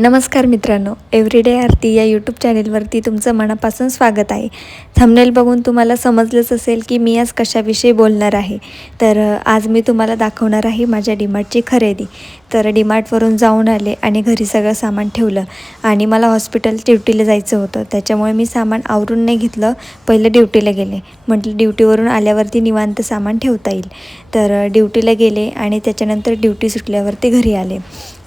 नमस्कार मित्रांनो, एव्हरीडे आरती या यूट्यूब चॅनेलवरती तुमचं मनापासून स्वागत आहे. थंबनेल बघून तुम्हाला समजलंच असेल की मी आज कशाविषयी बोलणार आहे. तर आज मी तुम्हाला दाखवणार आहे माझ्या डीमार्टची खरेदी. तर डीमार्टवरून जाऊन आले आणि घरी सगळं सामान ठेवलं आणि मला हॉस्पिटल ड्युटीला जायचं होतं. त्याच्यामुळे मी सामान आवरून नाही घेतलं, पहिलं ड्युटीला गेले. म्हटलं ड्युटीवरून आल्यावरती निवांत सामान ठेवता येईल. तर ड्युटीला गेले आणि त्याच्यानंतर ड्युटी सुटल्यावरती घरी आले.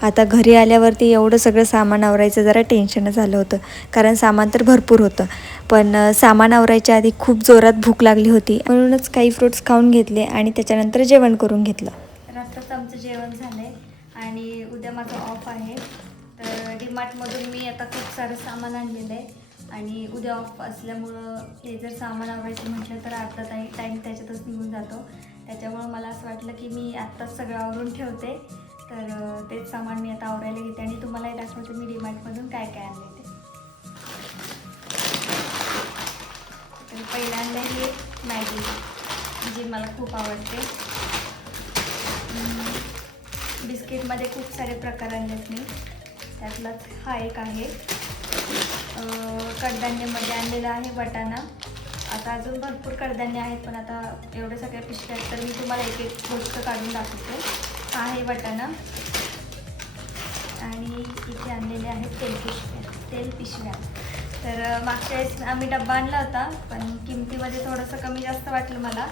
आता घरी आल्यावरती एवढं सगळं सामान आवरायचं जरा टेन्शनच आलं होतं, कारण सामान तर भरपूर होतं. पण सामान आवरायच्या आधी खूप जोरात भूक लागली होती, म्हणूनच काही फ्रूट्स खाऊन घेतले आणि त्याच्यानंतर जेवण करून घेतलं. रात्रीचं आमचं जेवण झालं आहे आणि उद्या माझं ऑफ आहे. तर डीमार्टमधून मी आता खूप सारं सामान आणलेलं आहे आणि उद्या ऑफ असल्यामुळं हे जर सामान आवरायचं म्हटलं तर अर्धा टाईम त्याच्यातच निघून जातो. त्याच्यामुळं मला असं वाटलं की मी आत्ताच सगळं आवरून ठेवते. तर तेच सामान मी आता आवरायला घेते आणि तुम्हालाही दाखवते मी डीमार्टमधून काय काय आणले ते. तर पहिलं आणलं हे मॅगी, जी मला खूप आवडते. बिस्किटमध्ये खूप सारे प्रकार आणलेत मी, त्यातलाच हा एक आहे. कडधान्यामध्ये आणलेला आहे वाटाणा. आता अजून भरपूर कडधान्य आहेत, पण आता एवढे सगळे पिशव्या आहेत तर मी तुम्हाला एक एक गोष्ट काढून दाखवते. हा आहे वाटाणा आणि इथे आणलेले आहेत तेल पिशव्या. तर मागच्या वेळेस आम्ही डब्बा आणला होता, पण किमतीमध्ये थोडंसं कमी जास्त वाटलं मला,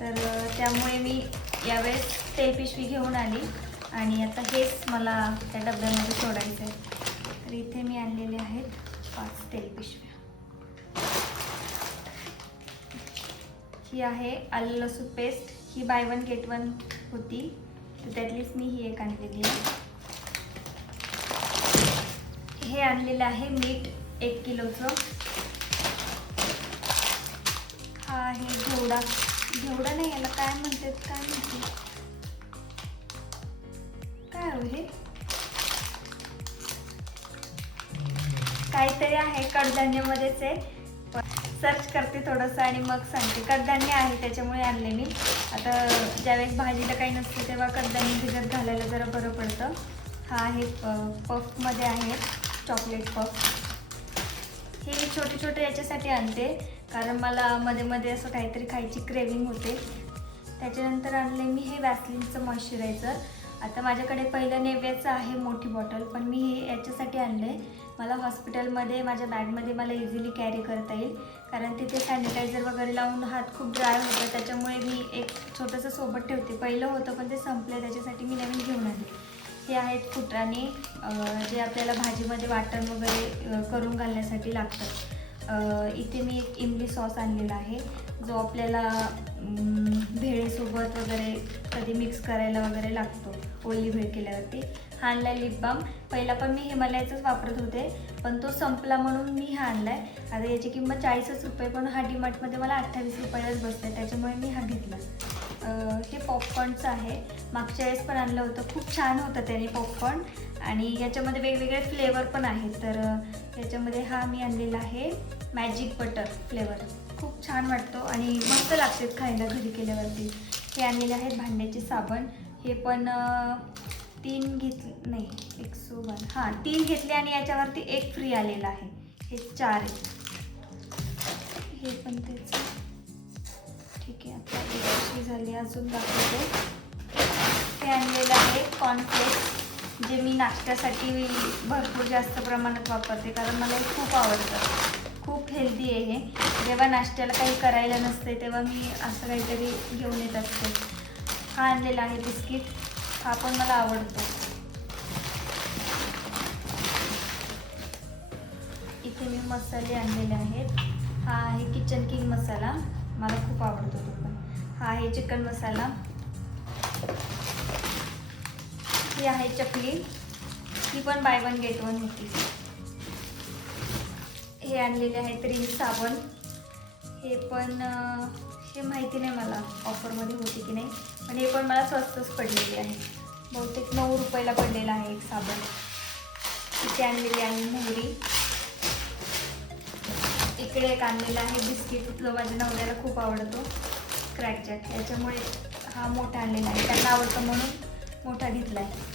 तर त्यामुळे मी यावेळेस तेल पिशवी घेऊन आली आणि आता हेच मला त्या डब्यामध्ये सोडायचं आहे. तर इथे मी आणलेले आहेत 5 तेल पिशव्या. ही आहे आलं लसूण पेस्ट, ही बाय 1 गेट 1 होती, तर त्यातलीच मी ही एक आणलेली आहे. हे आणलेलं आहे मीठ 1 किलोचं. हा आहे घेवडा नाही, याला काय म्हणते काय हो हे काहीतरी आहे, कडधान्यामध्येच आहे. सर्च करते थोडंसं आणि मग सांगते. कडधान्य आहे त्याच्यामुळे आणले मी. आता ज्यावेळेस भाजीला काही नसतं तेव्हा कडधान्य भिजत घालायला जरा बरं पडतं. हा आहे पफमध्ये आहे, चॉकलेट पफ. हे छोटे छोटे याच्यासाठी आणते कारण मला मध्ये मध्ये असं काहीतरी खायची क्रेविंग होते. त्याच्यानंतर आणले मी हे वॅसलीनचं मॉइश्चरायझर. आता माझ्याकडे पहिलं नेव्याचं आहे मोठी बॉटल, पण मी हे याच्यासाठी आणले. मला हॉस्पिटलमध्ये माझ्या बॅगमध्ये मला इझिली कॅरी करता येईल, कारण तिथे सॅनिटायझर वगैरे लावून हात खूप ड्राय होतं. त्याच्यामुळे मी एक छोटंसं सोबत ठेवते. पहिलं होतं पण ते संपलं, त्याच्यासाठी मी नवीन घेऊन आले. हे आहेत फुटाणे, जे आपल्याला भाजीमध्ये वाटण वगैरे करून घालण्यासाठी लागतं. इथे मी एक इमली सॉस आणलेला आहे, जो आपल्याला भेळेसोबत वगैरे कधी मिक्स करायला वगैरे लागतो, ओली भेळ केल्यावरती. हा आणला लिप बाम. पहिला पण मी हिमालयाचाच वापरत होते, पण तो संपला म्हणून मी हा आणला आहे. आता याची किंमत 40 रुपये, पण हा डीमार्टमध्ये मला 28 रुपयालाच बसला आहे, त्याच्यामुळे मी हा घेतला. हे पॉपकॉर्नचं आहे. मागच्या वेळेस पण आणलं होतं, खूप छान होतं त्याने पॉपकॉर्न, आणि याच्यामध्ये वेगवेगळे फ्लेवर पण आहेत. तर याच्यामध्ये हा मी आणलेला आहे मॅजिक बटर फ्लेवर. खूप छान वाटतो आणि मस्त लागते खायला घरी केल्यावरती. हे आणलेले आहेत भांड्याचे साबण. हे पण 3 घेतले, नाही 101, हां 3 घेतले आणि याच्यावरती 1 फ्री आलेला आहे. हे 4 आहेत. हे पण तेच. ठीक आहे, आता एक झाली, अजून दाखवते. हे आणलेलं आहे कॉर्नफ्लेक्स, जे मी नाश्त्यासाठी भरपूर जास्त प्रमाणात वापरते, कारण मला हे खूप आवडतं. खूप हेल्दी आहे हे. जेव्हा नाश्त्याला काही करायला नसते तेव्हा मी असं काहीतरी घेऊन येत असते. हा आणलेला आहे बिस्किट, हा पण मला आवडतो. इथे मी मसाले आणलेले आहेत. हा आहे किचन किंग मसाला, मला खूप आवडतो तो पण. हा आहे चिकन मसाला. ही आहे चकली, ही पण बाय 1 गेट 1 होती. हे आणलेले आहेत रिन साबण. हे पण हे माहिती नाही मला ऑफरमध्ये होते की नाही, पण हे पण मला स्वस्तच पडलेले आहे. बहुतेक 9 रुपयाला पडलेला आहे एक साबण. इथे आणलेली आहे मोहरी. इकडे एक आणलेला आहे बिस्किट, जो माझ्या नवऱ्याला खूप आवडतो, क्रॅकजॅक. याच्यामुळे हा मोठा आणलेला आहे, त्यांना आवडतं म्हणून मोठा घेतला आहे.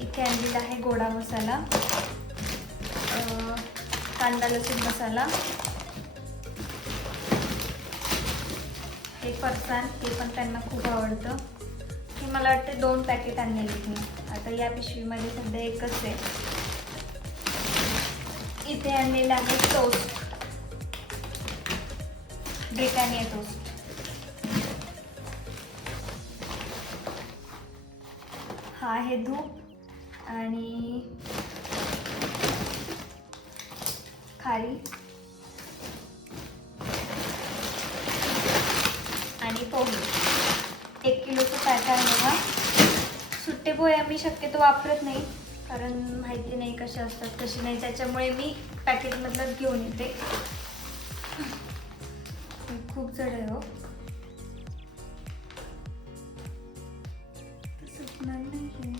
इथे आणलेला आहे गोडा मसाला. कांदा लसूण मसाला, हे फरसाण, हे पण त्यांना खूप आवडतं. हे मला वाटतं 2 पॅकेट आणलेले मी. आता या पिशवीमध्ये सध्या एकच आहे. इथे आणलेलं आहे टोस्ट, ब्रिटानिया टोस्ट. हा आहे धूप आणि खारी आणि पोहे. 1 किलोचं पॅक आहे हा. सुट्टे पोहे आम्ही शक्यतो वापरत नाही, कारण माहिती नाही कसे असतात कसे नाही, त्याच्यामुळे मी पॅकेटमधलंच घेऊन येते. खूप जड आहे हो. सुटणार नाही आहे.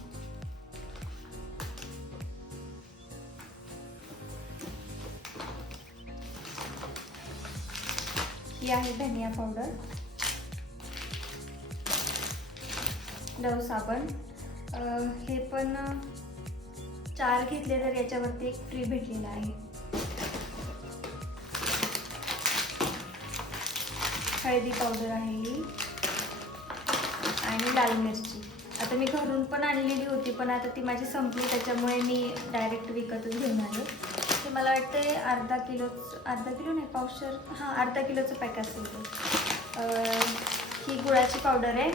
ही आहे धनिया पावडर, डव साबण. हे पण 4 घेतले तर याच्यावरती 1 फ्री भेटलेला आहे. हळदी पावडर आहे ही आणि लाल मिरची. आता मी घरून पण आणलेली होती, पण आता ती माझी संपली, त्याच्यामुळे मी डायरेक्ट विकतच घेऊन आले. ते मला वाटते अर्धा किलो नाही, पावशेर, हां अर्धा किलोचं पॅक असेल ते. ही गुळाची पावडर आहे.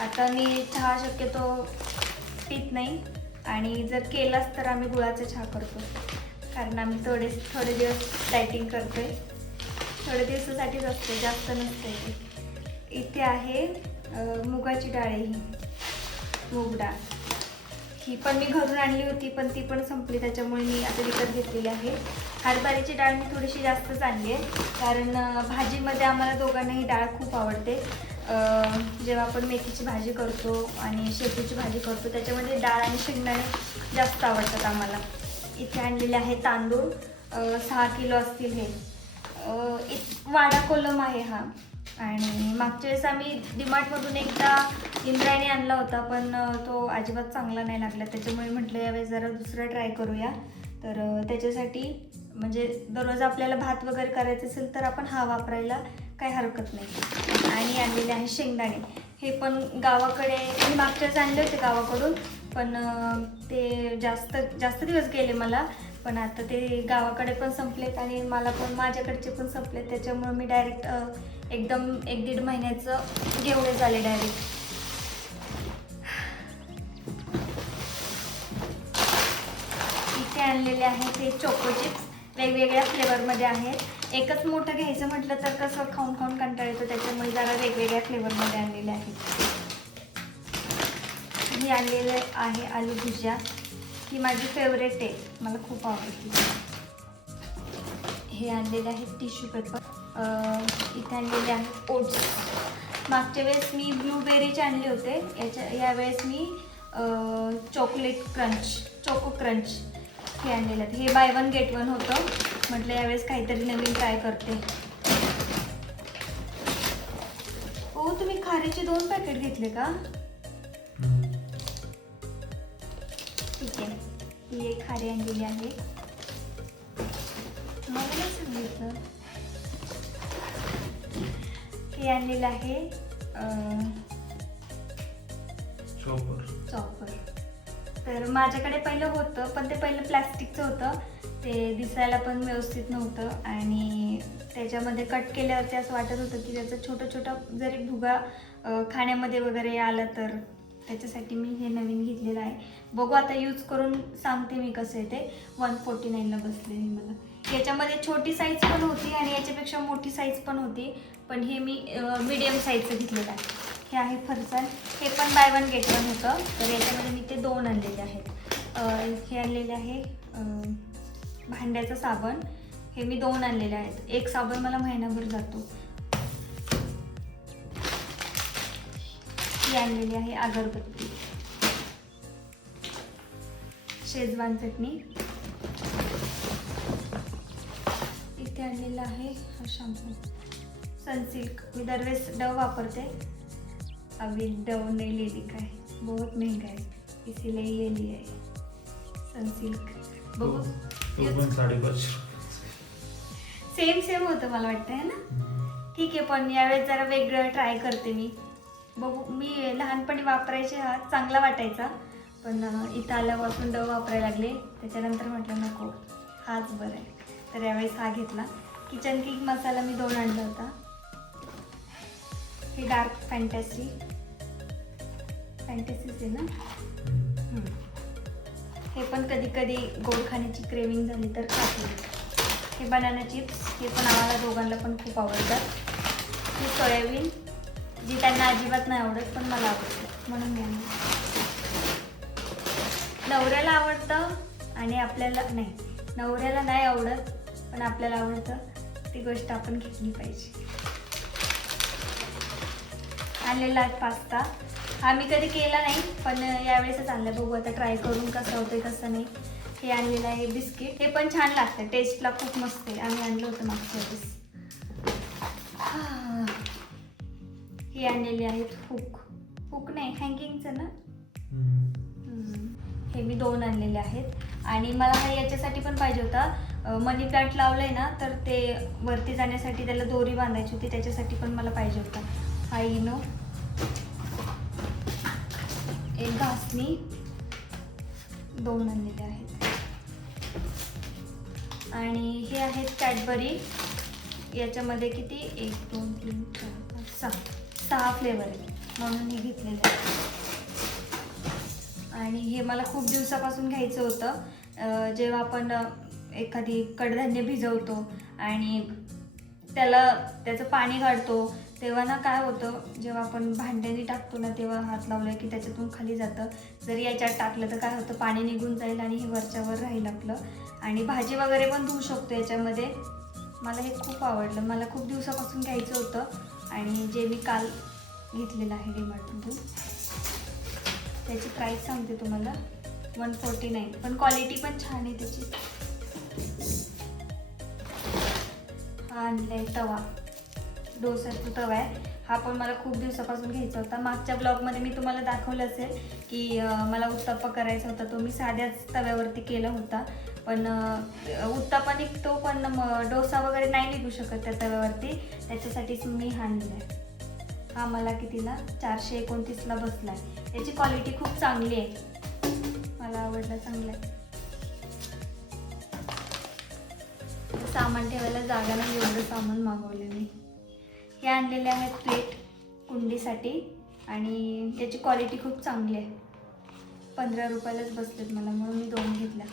आता मी चहा शक्यतो पीत नाही, आणि जर केलाच तर आम्ही गुळाचा चहा करतो, कारण आम्ही थोडे दिवस डायटिंग करतोय. थोडे दिवसासाठीच असते, जास्त नसते ते. इथे आहे मुगाची डाळ, ही मूग डाळ. ही पण मी घरून आणली होती, पण ती पण संपली, त्याच्यामुळे मी आता विकत घेतलेली आहे. हरभऱ्याची डाळ मी थोडीशी जास्तच आणली आहे, कारण भाजीमध्ये आम्हाला दोघांनाही डाळ खूप आवडते. जेव्हा आपण मेथीची भाजी करतो आणि शेपूची भाजी करतो, त्याच्यामध्ये डाळ आणि शेंगदाणे जास्त आवडतात आम्हाला. इथे आणलेले आहे तांदूळ, 6 किलो असतील हे. वाडा कोलम आहे हा. आणि मागच्या वेळेस आम्ही डीमार्टमधून एकदा इंद्रायणी आणला होता, पण तो अजिबात चांगला नाही लागला, त्याच्यामुळे म्हटलं यावेळेस जरा दुसरा ट्राय करूया. तर त्याच्यासाठी म्हणजे दररोज आपल्याला भात वगैरे करायचं असेल तर आपण हा वापरायला काही हरकत नाही. आणि आणलेले आहे शेंगदाणे. हे पण गावाकडे मी मागच्या वेळेस आणले होते गावाकडून, पण ते जास्त दिवस गेले मला, पण आता ते गावाकडे पण संपलेत आणि मला पण माझ्याकडचे पण संपलेत, त्याच्यामुळे मी डायरेक्ट एकदम 1-1.5 महिन्याचं घेऊन झाले डायरेक्ट. इथे आणलेले आहेत हे चोको चिप्स, वेगवेगळ्या फ्लेवरमध्ये आहेत. एकच मोठं घ्यायचं म्हटलं तर कसं खाऊन खाऊन कंटाळा येतो, त्याच्यामुळे जरा वेगवेगळ्या फ्लेवरमध्ये आणलेले आहेत. ही आणलेले आहे आलू भुजिया. ही माझी फेवरेट आहे, मला खूप आवडते. हे आणलेले आहेत टिश्यू पेपर. इथे आणलेले आहेत ओट्स. मागच्या वेळेस मी ब्लूबेरीचे आणले होते, यावेळेस मी चोको क्रंच हे आणलेलं आहे. हे बाय 1 गेट 1 होतं, म्हटलं यावेळेस काहीतरी नवीन ट्राय करते. हो, तुम्ही खारीचे 2 पॅकेट घेतले का? ठीक आहे. ही एक खारी आणलेली आहे, मला नाही सांगितलं. हे आणलेलं आहे चॉपर. तर माझ्याकडे पहिलं होतं, पण ते पहिलं प्लॅस्टिकचं होतं, ते दिसायला पण व्यवस्थित नव्हतं, आणि त्याच्यामध्ये कट केल्यावरती असं वाटत होतं की त्याचं छोटं जरी भुगा खाण्यामध्ये वगैरे आलं तर, त्याच्यासाठी मी हे नवीन घेतलेलं आहे. बघू आता यूज करून सांगते मी कसं आहे ते. 149ला बसले हे मला. याच्यामध्ये छोटी साईज पण होती आणि याच्यापेक्षा मोठी साईज पण होती, पण हे मी मीडियम साईजचं घेतलेलं आहे. हे आहे फरसाण. हे पण बाय 1 गेट 1 होतं, तर याच्यामध्ये मी ते 2 आणलेले आहेत. हे आणलेले आहे भांड्याचं साबण. हे मी 2 आणलेले आहेत. एक साबण मला महिनाभर जातो. ही आणलेली आहे अगरबत्ती. शेजवान चटणी. इथे आणलेला आहे हा शॅम्पू सनसिल्क. मी दरवेळेस डव वापरते, अभी डव नहीं ले ली काय, बहुत महंगा है इसीलिए ये ली है सनसिल्क. बघू तो पण 550. सेम होतं मला वाटतं है ना. ठीक आहे, पण यावेळेस जरा वेगळं ट्राय करते मी. बघू, मी लहानपणी वापरायचे हा चांगला वाटायचा, पण इथं आल्यापासून डव वापरायला लागले. त्याच्यानंतर म्हटलं नको, हाच बरं आहे. तर यावेळेस हा घेतला. किचन किंग मसाला मी 2 आणला होता. हे डार्क फॅन्टसीच आहे ना. हे पण कधी कधी गोड खाण्याची क्रेविंग झाली तर खाते. हे बनाना चिप्स, हे पण आम्हाला दोघांना पण खूप आवडतात. हे सोयाबीन, जी त्यांना अजिबात नाही आवडत पण मला आवडतं म्हणून मी आणलं. नवऱ्याला आवडतं आणि आपल्याला नाही, नवऱ्याला नाही आवडत पण आपल्याला आवडतं, ती गोष्ट आपण घेतली पाहिजे. आणलेला आहे पास्ता. हा मी कधी केला नाही पण यावेळेसच आणलं. बघू आता ट्राय करून कसं होतं कसं नाही. हे आणलेलं आहे बिस्किट. हे पण छान लागतं, टेस्टला खूप मस्त आहे. आम्ही आणलं होतं मागच्या वेळेस. हे आणलेले आहेत हुक नाही, हँगिंगचं ना. हे मी 2 आणलेले आहेत. आणि मला हा याच्यासाठी पण पाहिजे होता. मनी प्लांट लावलंय ना, तर ते वरती जाण्यासाठी त्याला दोरी बांधायची होती, त्याच्यासाठी पण मला पाहिजे होता. हा इनो, एक घासणी, 2 आणलेले आहेत. आणि हे आहेत कॅडबरी. याच्यामध्ये किती 1 2 3 4 5 6 फ्लेवर आहे म्हणून हे घेतलेलं आहे. आणि हे मला खूप दिवसापासून घ्यायचं होतं. जेव्हा आपण एखादी कडधान्य भिजवतो आणि त्याचं पाणी काढतो, तेव्हा ना काय होतं, जेव्हा आपण भांड्याने टाकतो ना, तेव्हा हात लावला की त्याच्यातून खाली जातं. जरी याच्यात टाकलं तर काय होतं, पाणी निघून जाईल आणि हे वरच्यावर राहील आपलं. आणि भाजी वगैरे पण धुवू शकतो याच्यामध्ये. मला हे खूप आवडलं, मला खूप दिवसापासून घ्यायचं होतं आणि जे मी काल घेतलेलं आहे डीमार्टमधून. त्याची प्राईस सांगते तुम्हाला, 149, पण क्वालिटी पण छान आहे त्याची. हा आणलाय तवा, डोसाचा तवा आहे. हा पण मला खूप दिवसापासून घ्यायचा होता. मागच्या ब्लॉगमध्ये मी तुम्हाला दाखवलं असेल की मला उत्तप्पा करायचा होता, तो मी साध्याच तव्यावरती केला होता. पण उत्तप्पा निघतो पण डोसा वगैरे नाही निघू शकत त्या तव्यावरती, त्याच्यासाठीच मी हा आणलेला आहे. हा मला कितीला 429ला बसला आहे. याची क्वालिटी खूप चांगली आहे, मला आवडलं, चांगलं आहे. सामान ठेवायला जागा नाही, एवढं सामान मागवले मी. हे आणलेले आहेत प्लेट कुंडीसाठी आणि याची क्वालिटी खूप चांगली आहे. 15 रुपयालाच बसलेत मला, म्हणून मी 2 घेतल्या.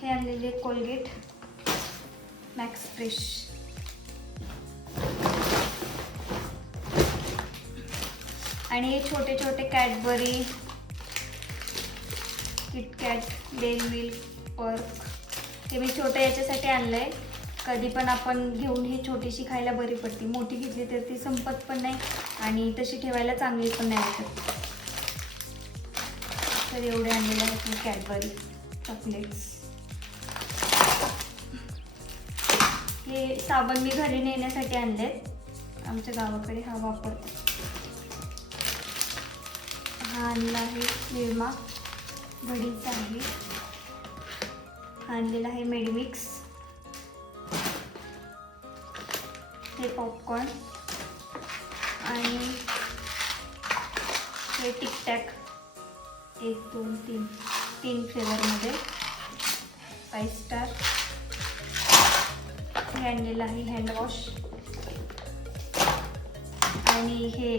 हे आणलेले कोलगेट मॅक्स फ्रेश. आणि हे छोटे छोटे Cadbury, KitKat, Dairy Milk, Perk. हे मी छोटं याच्यासाठी आणलं आहे, कधी पण आपण घेऊन ही छोटीशी खायला बरी पडते. मोठी घेतली तर ती संपत पण नाही आणि तशी ठेवायला चांगली पण नाही वाटत. तर एवढे आणलेले आहेत मी कॅडबरी चॉकलेट्स. हे साबण मी घरी नेण्यासाठी आणलेत, आमच्या गावाकडे हा वापरतो. हा आणला आहे निरमा, घडीचा आहे. हा आणलेला आहे मेडिमिक्स. हे पॉपकॉर्न आणि हे टिकटॅक 1 2 3 फ्लेवरमध्ये 5 स्टार. हे आणलेलं आहे हँडवॉश. आणि हे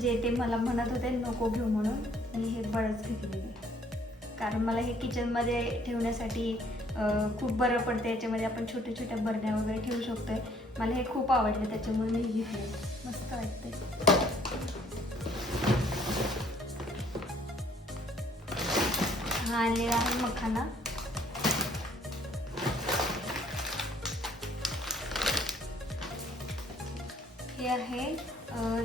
जे ते मला म्हणत होते नको घेऊ म्हणून, मी हे बरंच घेतलेलं आहे, कारण मला हे किचनमध्ये ठेवण्यासाठी खूप बरं पडतं. याच्यामध्ये आपण छोट्या छोट्या बरण्या वगैरे ठेवू शकतोय. मला हे खूप आवडलं, त्याच्यामुळे मी घेतलं, मस्त वाटतंय. हा आणलेला आहे मखाना. हे आहे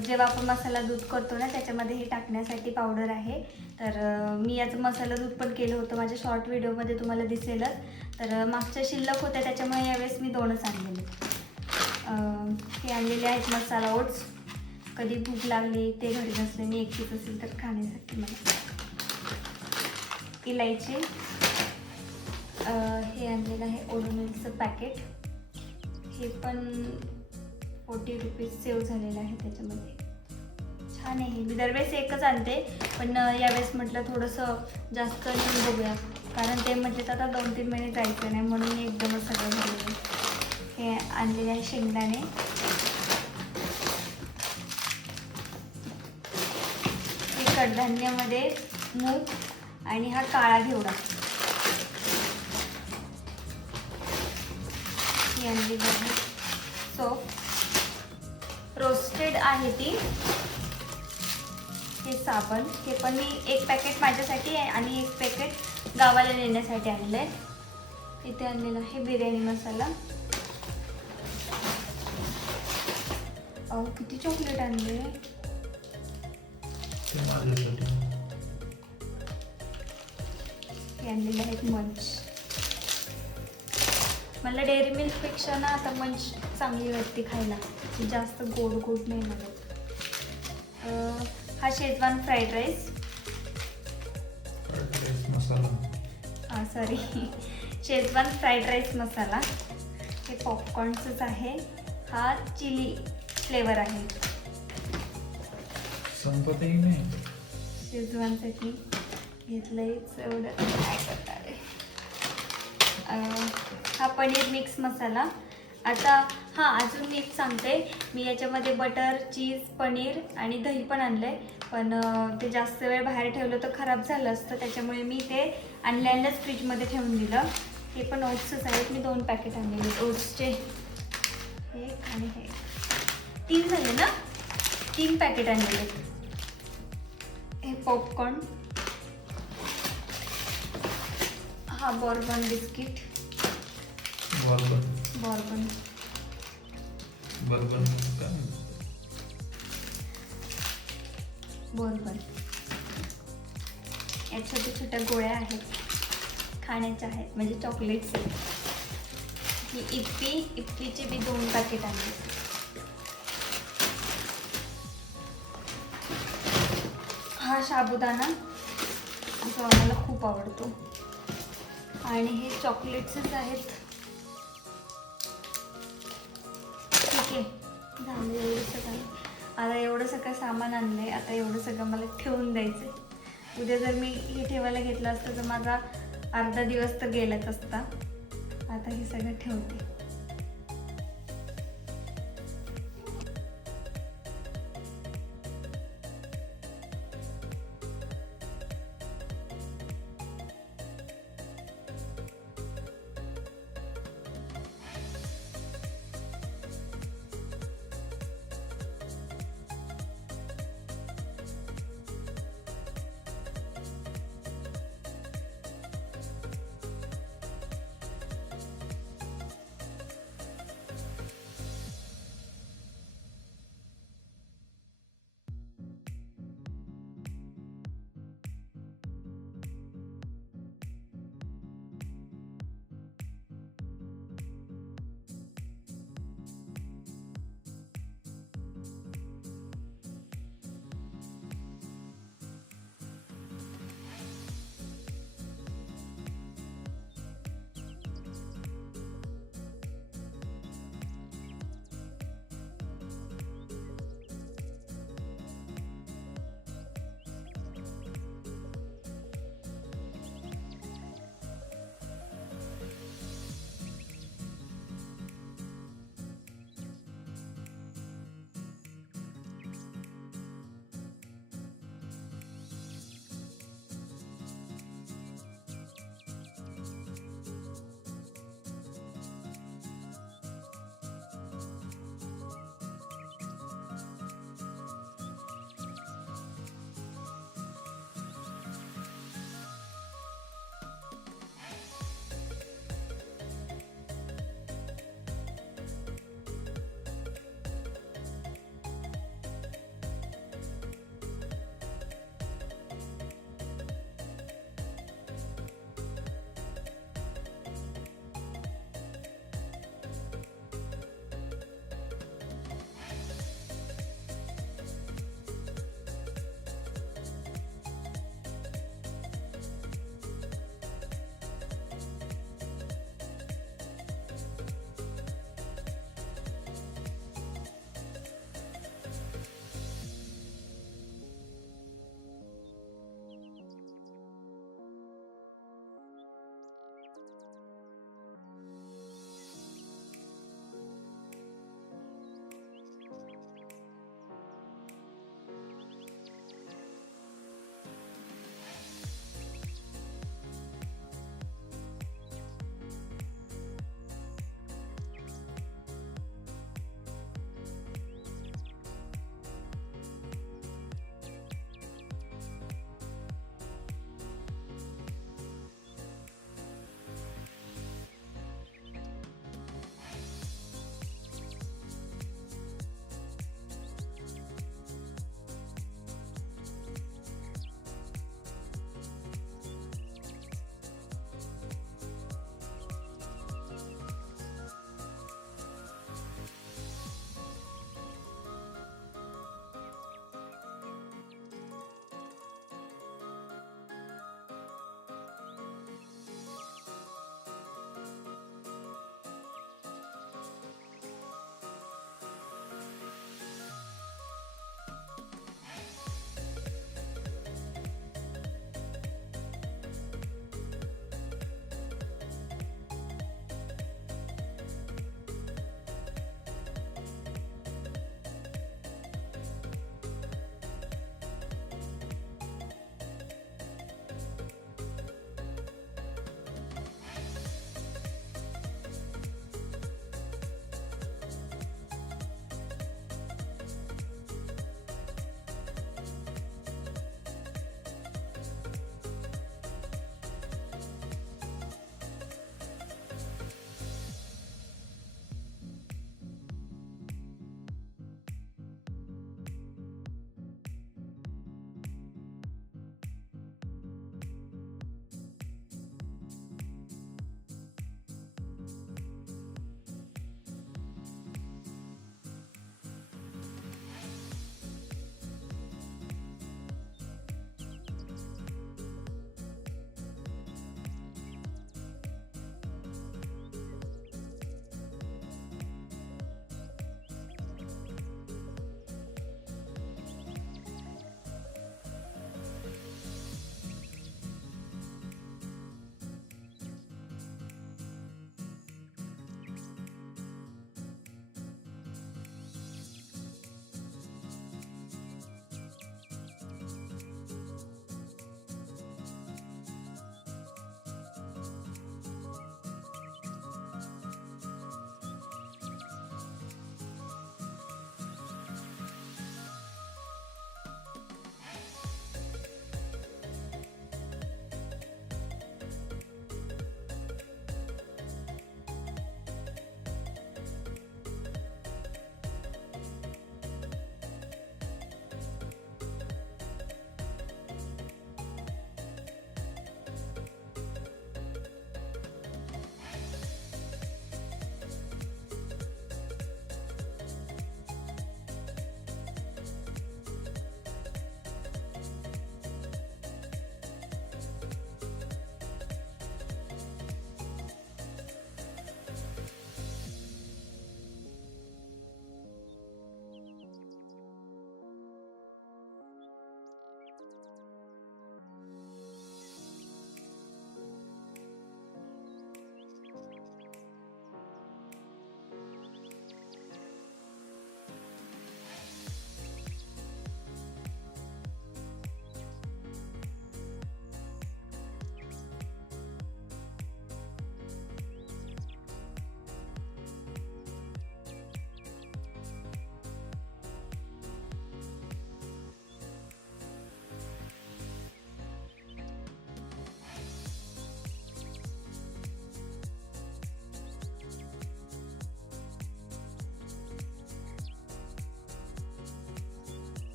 जेव्हा आपण मसाला दूध करतो ना, त्याच्यामध्ये हे टाकण्यासाठी पावडर आहे. तर मी याचं मसाला दूध पण केलं होतं, माझ्या शॉर्ट व्हिडिओमध्ये तुम्हाला दिसेलच. तर मागच्या शिल्लक होत्या, त्याच्यामुळे यावेळेस मी 2च आणलेले. हे आणलेले आहेत मसाला ओट्स. कधी भूक लागली ते घरी नसले, मी एकटीच असेल तर खाण्यासाठी मला. इलायची, हे आणलेलं आहे ओडोनिलचं पॅकेट, हे पण 40 रुपीज सेव्ह झालेलं आहे त्याच्यामध्ये. छान आहे. मी दरवेळेस एकच आणते, पण यावेळेस म्हटलं थोडंसं जास्त नेऊन बघूया, कारण ते म्हटले तर आता 2-3 महिने जायचं नाही म्हणून एकदमच सगळं झालेलं. हे आणलेले आहे शेंगदाणे, हे कडधान्यामध्ये मूग आणि हा काळा घेवडा. ही आणलेली आहे सोप, रोस्टेड आहे ती. हे साबण, हे पण मी एक पॅकेट माझ्यासाठी आणि एक पॅकेट गावाला नेण्यासाठी आणलं आहे. इथे आणलेला आहे बिर्याणी मसाला. अहो किती चॉकलेट आणले. हे आणलेले आहेत मंच. मला डेअरी मिल्कपेक्षा ना आता मंच चांगली वाटते खायला, जास्त गोड गोड नाही लागत. हा शेजवान फ्राईड राईस, हां सॉरी, शेजवान फ्राईड राईस मसाला. हे पॉपकॉर्नचंच आहे. हा चिली फ्लेवर आहे. संपतही नाही. शेजवानसाठी घेतलंयच एवढं काय करणार आहे. हा पनीर मिक्स मसाला. आता हां, अजून एक सांगते, मी याच्यामध्ये बटर, चीज, पनीर आणि दही पण आणलं आहे, पण ते जास्त वेळ बाहेर ठेवलं तर खराब झालं असतं, त्याच्यामुळे मी ते आणल्यानंच फ्रीजमध्ये ठेवून दिलं. हे पण ओट्सच आहेत, मी 2 पॅकेट आणलेले ओट्सचे. हे आणि हे 3 झाले ना, 3 पॅकेट आणलेले. हे पॉपकॉर्न, हा बॉर्बन बिस्किट, बॉर्बन या छोट्या छोट्या गोळ्या आहेत, खाण्याच्या आहेत, म्हणजे चॉकलेट्स. ही इप्पीचे मी 2 पॅकेट आणले. हा साबुदाणा जो आम्हाला खूप आवडतो. आणि हे चॉकलेट्सच आहेत. ठीक आहे, झालं एवढं सगळं. आता एवढं सगळं सामान आणलं आहे, आता एवढं सगळं मला ठेवून द्यायचं आहे. उद्या जर मी हे ठेवायला घेतलं असतं तर माझा अर्धा दिवस तर गेलाच असता. आता हे सगळं ठेवते.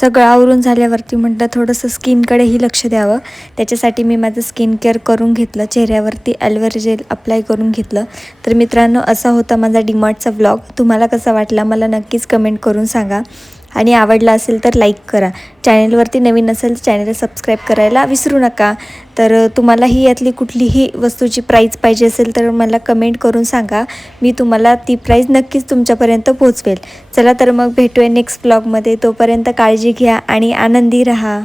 सगळं आवरून झाल्यावरती म्हटलं थोडंसं स्किनकडेही लक्ष द्यावं. त्याच्यासाठी मी माझं स्किन केअर करून घेतलं. चेहऱ्यावरती ॲलोवेरा जेल अप्लाय करून घेतलं. तर मित्रांनो, असा होता माझा डीमार्टचा व्लॉग. तुम्हाला कसा वाटला मला नक्कीच कमेंट करून सांगा. आणि आवडला असेल तर लाईक करा. चॅनलवरती नवीन असेल तर चॅनलला सबस्क्राईब करायला विसरू नका. तर तुम्हालाही यातली कुठलीही वस्तूची प्राईस पाहिजे असेल तर मला कमेंट करून सांगा. मी तुम्हाला ती प्राईस नक्कीच तुमच्यापर्यंत पोहोचवेल. चला तर मग भेटूया नेक्स्ट व्लॉगमध्ये. तोपर्यंत काळजी घ्या आणि आनंदी राहा.